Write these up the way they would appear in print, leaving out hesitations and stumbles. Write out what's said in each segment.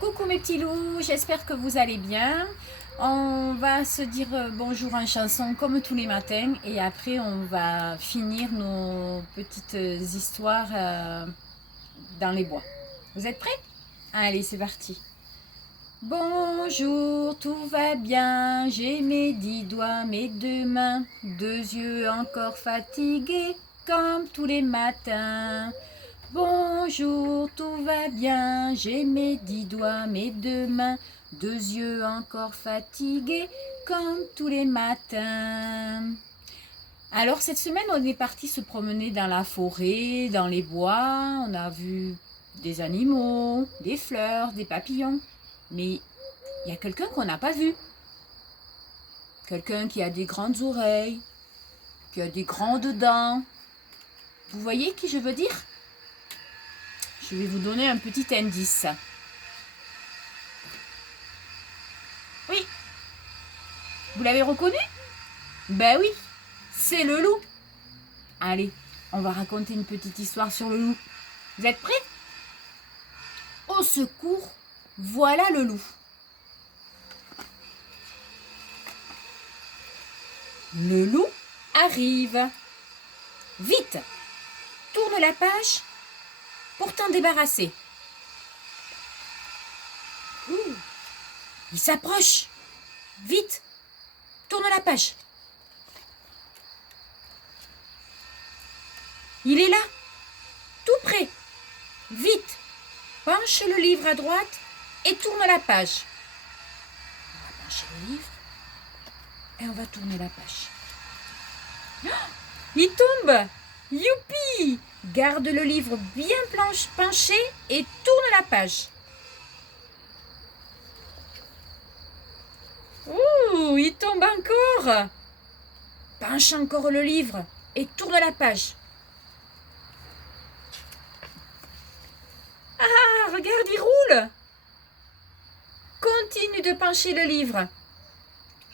Coucou mes petits loups, j'espère que vous allez bien. On va se dire bonjour en chanson comme tous les matins et après on va finir nos petites histoires dans les bois. Vous êtes prêts? Allez, c'est parti. Bonjour, tout va bien, j'ai mes 10 doigts, mes 2 mains, 2 yeux encore fatigués comme tous les matins. Bonjour, tout va bien, j'ai mes 10 doigts, mes 2 mains, 2 yeux encore fatigués comme tous les matins. Alors cette semaine, on est parti se promener dans la forêt, dans les bois, on a vu des animaux, des fleurs, des papillons. Mais il y a quelqu'un qu'on n'a pas vu. Quelqu'un qui a des grandes oreilles, qui a des grandes dents. Vous voyez qui je veux dire? Je vais vous donner un petit indice. Oui, vous l'avez reconnu? Ben oui, c'est le loup. Allez, on va raconter une petite histoire sur le loup. Vous êtes prêts? Au secours, voilà le loup. Le loup arrive. Vite, tourne la page pour t'en débarrasser. Il s'approche. Vite, tourne la page. Il est là, tout près. Vite, penche le livre à droite et tourne la page. On va pencher le livre et on va tourner la page. Oh, il tombe. Youpi! Garde le livre bien penché et tourne la page. Ouh, il tombe encore. Penche encore le livre et tourne la page. Ah, regarde, il roule. Continue de pencher le livre.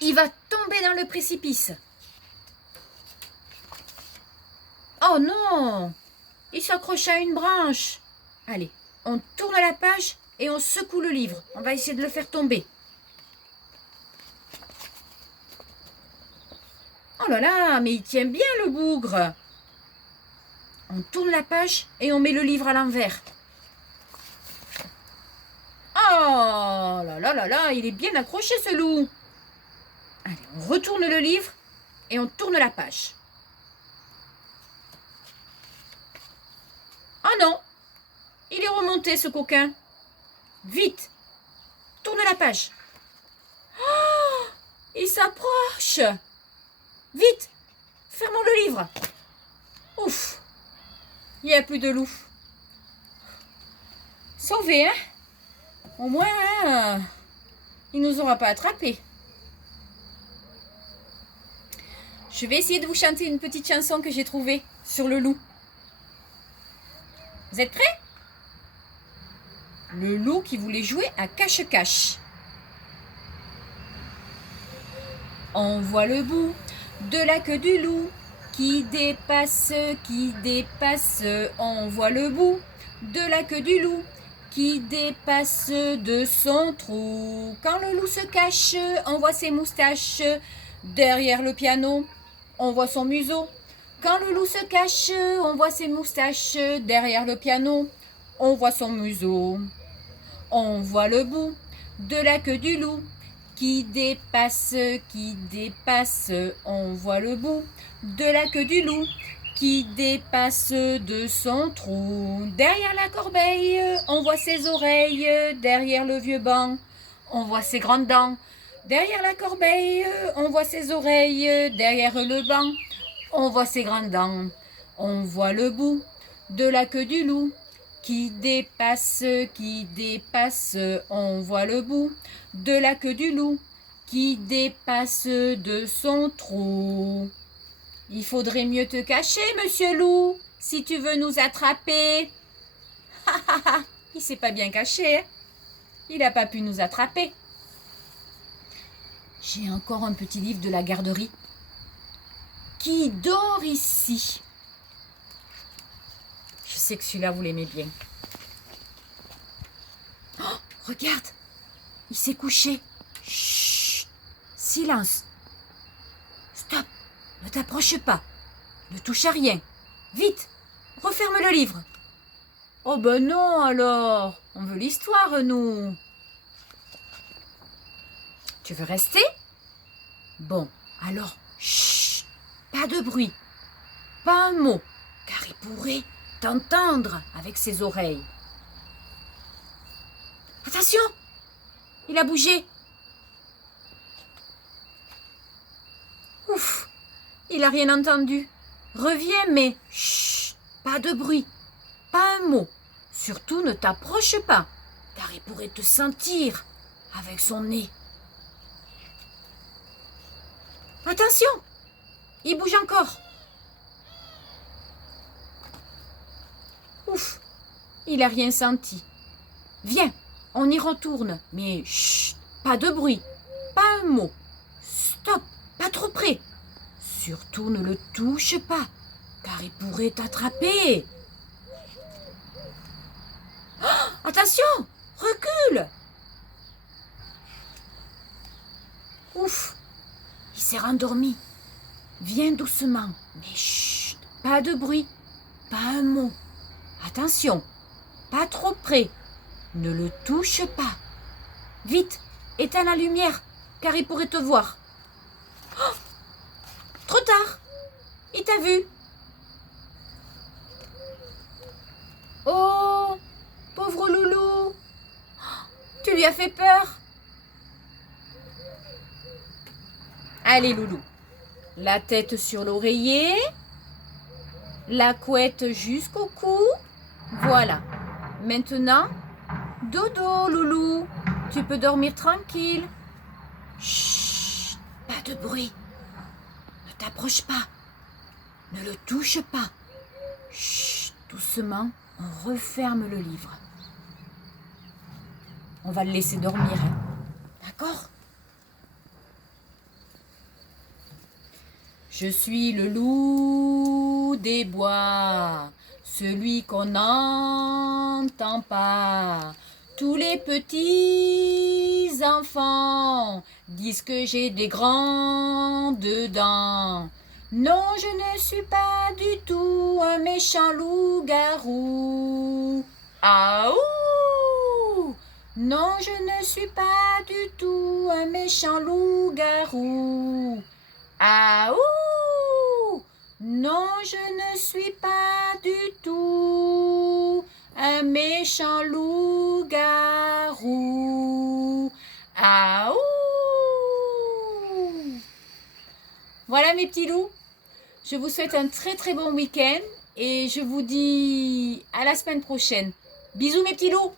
Il va tomber dans le précipice. Oh non! Il s'accroche à une branche. Allez, on tourne la page et on secoue le livre. On va essayer de le faire tomber. Oh là là, mais il tient bien le bougre. On tourne la page et on met le livre à l'envers. Oh là là là là, il est bien accroché ce loup. Allez, on retourne le livre et on tourne la page. Oh non, il est remonté ce coquin. Vite, tourne la page. Oh, il s'approche. Vite, fermons le livre. Ouf, il n'y a plus de loup. Sauvé, hein? Au moins, hein, il ne nous aura pas attrapés. Je vais essayer de vous chanter une petite chanson que j'ai trouvée sur le loup. Vous êtes prêts? Le loup qui voulait jouer à cache-cache. On voit le bout de la queue du loup qui dépasse, qui dépasse. On voit le bout de la queue du loup qui dépasse de son trou. Quand le loup se cache, on voit ses moustaches. Derrière le piano, on voit son museau. Quand le loup se cache, on voit ses moustaches. Derrière le piano, on voit son museau. On voit le bout de la queue du loup qui dépasse, qui dépasse. On voit le bout de la queue du loup qui dépasse de son trou. Derrière la corbeille, on voit ses oreilles. Derrière le vieux banc, on voit ses grandes dents. Derrière la corbeille, on voit ses oreilles. Derrière le banc, on voit ses grandes dents. On voit le bout de la queue du loup qui dépasse, qui dépasse. On voit le bout de la queue du loup qui dépasse de son trou. Il faudrait mieux te cacher, monsieur loup, si tu veux nous attraper. Il s'est pas bien caché, hein? Il n'a pas pu nous attraper. J'ai encore un petit livre de la garderie qui dort ici. Je sais que celui-là, vous l'aimez bien. Regarde, il s'est couché. Chut, silence. Stop, ne t'approche pas. Ne touche à rien. Vite, referme le livre. Oh ben non alors, on veut l'histoire nous. Tu veux rester? Bon, alors, chut, pas de bruit, pas un mot, car il pourrait t'entendre avec ses oreilles. Attention, il a bougé. Ouf, il a rien entendu. Reviens, mais chut, pas de bruit, pas un mot. Surtout ne t'approche pas, car il pourrait te sentir avec son nez. Attention, il bouge encore. Ouf, il a rien senti. Viens, on y retourne, mais chut, pas de bruit, pas un mot. Stop, pas trop près. Surtout ne le touche pas, car il pourrait t'attraper. Oh, attention, recule. Ouf, il s'est rendormi. Viens doucement, mais chut, pas de bruit, pas un mot. Attention, pas trop près. Ne le touche pas. Vite, éteins la lumière, car il pourrait te voir. Oh, trop tard, il t'a vu. Oh, pauvre loulou, tu lui as fait peur. Allez loulou, la tête sur l'oreiller, la couette jusqu'au cou. Voilà, maintenant, dodo loulou, tu peux dormir tranquille. Chut, pas de bruit, ne t'approche pas, ne le touche pas. Chut, doucement, on referme le livre. On va le laisser dormir, hein. D'accord? Je suis le loup des bois, celui qu'on n'entend pas. Tous les petits enfants disent que j'ai des grandes dents. Non, je ne suis pas du tout un méchant loup-garou. Ah ouh! Non, je ne suis pas du tout un méchant loup-garou. Ah ouh! Non, je ne suis pas du tout un méchant loup-garou. Ah ouh! Voilà mes petits loups. Je vous souhaite un très très bon week-end et je vous dis à la semaine prochaine. Bisous mes petits loups!